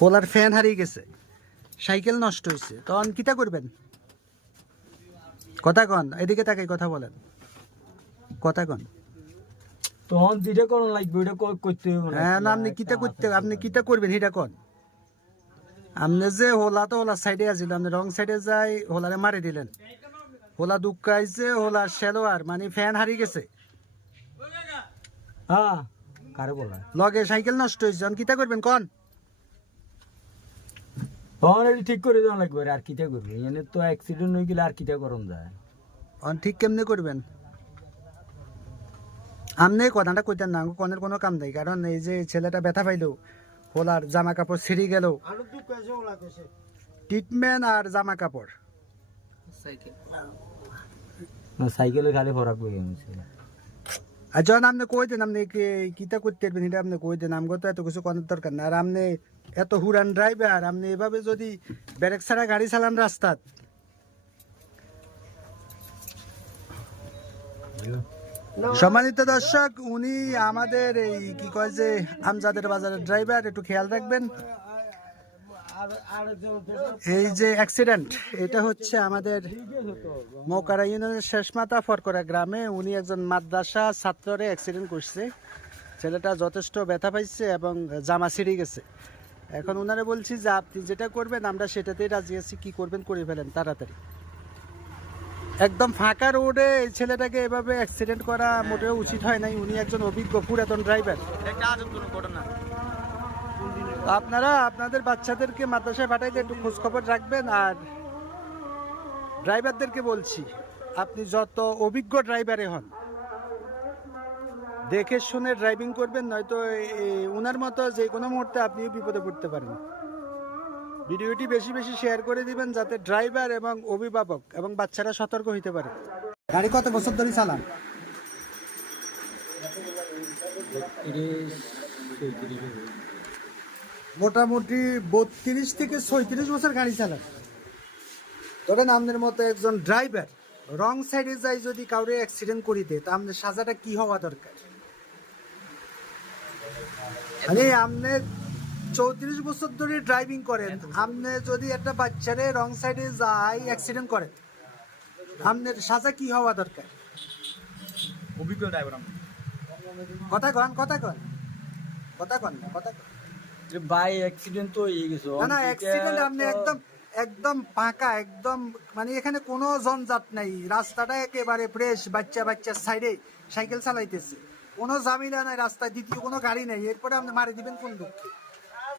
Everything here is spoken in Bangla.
হোলার ফ্যান হারিয়ে গেছে, সাইকেল নষ্ট হয়েছে, তখন কিটা করবেন? কথা কন, এদিকে তাকাই কথা বলেন, কথা কন। তখন যেটা করুন লাগবে ওইটা করতে হবে না। হ্যাঁ না, আপনি কিটা করতে, আপনি কিটা করবেন সেটা কন। আপনি যে হোলা তো হোলার সাইডে আছিল, আপনি রং সাইডে যাই হোলারে মারি দিলেন, হোলা দুঃখাইছে, হোলার শেলোয়ার মানে ফ্যান হারিয়ে গেছে, হ্যাঁ কারে বলা লগে সাইকেল নষ্ট হয়েছে, তখন কিটা করবেন কন? তখন এটা ঠিক করে দেওয়া লাগবে আর কিটা করবে, এনে তো অ্যাক্সিডেন্ট হয়ে গেলে আর কিটা করুন যায়। তখন ঠিক কেমনে করবেন? আপনি কথাটা কইতেন না, কনের কোনো কাম নেই, কারণ এই যে ছেলেটা ব্যথা পাইলো, হোলার জামা কাপড় ছিঁড়ে গেল, ট্রিটমেন্ট আর জামা কাপড়। সাইকেলে খালি ফরাক হয়ে গেছে। আর যখন আপনি কই দেন আপনি কিতা করতে পারবেন এটা আপনি কই দেন, আমাকে তো এত কিছু করার দরকার না। আর আপনি এত হুরান ড্রাইভার, আপনি এভাবে যদি ব্রেক ছাড়া গাড়ি চালান রাস্তাত। সম্মানিত দর্শক, উনি আমাদের এই কি কয় যে আমজাদের বাজারের ড্রাইভার, একটু খেয়াল রাখবেন। এই যে অ্যাক্সিডেন্ট, এটা হচ্ছে আমাদের মৌকারা ইউনিয়নের শেষমাথা ফরকরা গ্রামে। উনি একজন মাদ্রাসা ছাত্ররে অ্যাক্সিডেন্ট করছে, ছেলেটা যথেষ্ট ব্যথা পাইছে এবং জামা ছিঁড়ে গেছে। এখন ওনারে বলছি যে আপনি যেটা করবেন আমরা সেটাতেই রাজি আছি, কি করবেন করে ফেলেন তাড়াতাড়ি। একদম ফাঁকা রোডে এই ছেলেটাকে এভাবে অ্যাক্সিডেন্ট করা মোটেও উচিত হয় নাই। উনি একজন অভিজ্ঞ পুরাতন ড্রাইভার। আপনারা আপনাদের বাচ্চাদেরকে মাদ্রাসায় পাঠাইতে একটু খোঁজ খবর রাখবেন। আর ড্রাইভারদেরকে বলছি, আপনি যত অভিজ্ঞ ড্রাইভারে হন দেখে শুনে ড্রাইভিং করবেন, নয়তো ওনার মতো যে কোনো মুহূর্তে আপনিও বিপদে পড়তে পারেন। ভিডিওটি বেশি বেশি শেয়ার করে দিবেন যাতে ড্রাইভার এবং অভিভাবক এবং বাচ্চারা সতর্ক হইতে পারে। গাড়ি কত বছর ধরে চালান? মোটামুটি 32 থেকে 36 বছর গাড়ি চালান। ধরেন আপনার মতো একজন ড্রাইভার রং সাইডে যাই যদি কাউরে অ্যাক্সিডেন্ট করে দেয়, তা আপনার সাজাটা কি হওয়া দরকার? মানে আপনি 34 বছর ধরে ড্রাইভিং করেন, আপনি যদি একটা বাচ্চারে রং সাইডে যাই অ্যাক্সিডেন্ট করেন, আপনার সাজা কি হওয়া দরকার? অভিজ্ঞ ড্রাইভার। কথা কন, কথা কন, কথা কন না, কথা কন। যে বাই অ্যাক্সিডেন্ট তো হয়ে গেছে। না না, অ্যাক্সিডেন্ট আপনি একদম একদম ফাঁকা, একদম মানে এখানে কোনো জঞ্জাট নাই, রাস্তাটা একেবারে ফ্রেশ, বাচ্চা বাচ্চা সাইডে সাইকেল চালাইতেছে, কোনো ঝামেলা নাই রাস্তায়, দ্বিতীয় কোনো গাড়ি নাই, এরপরে আপনি মারি দিবেন কোন দুঃখে?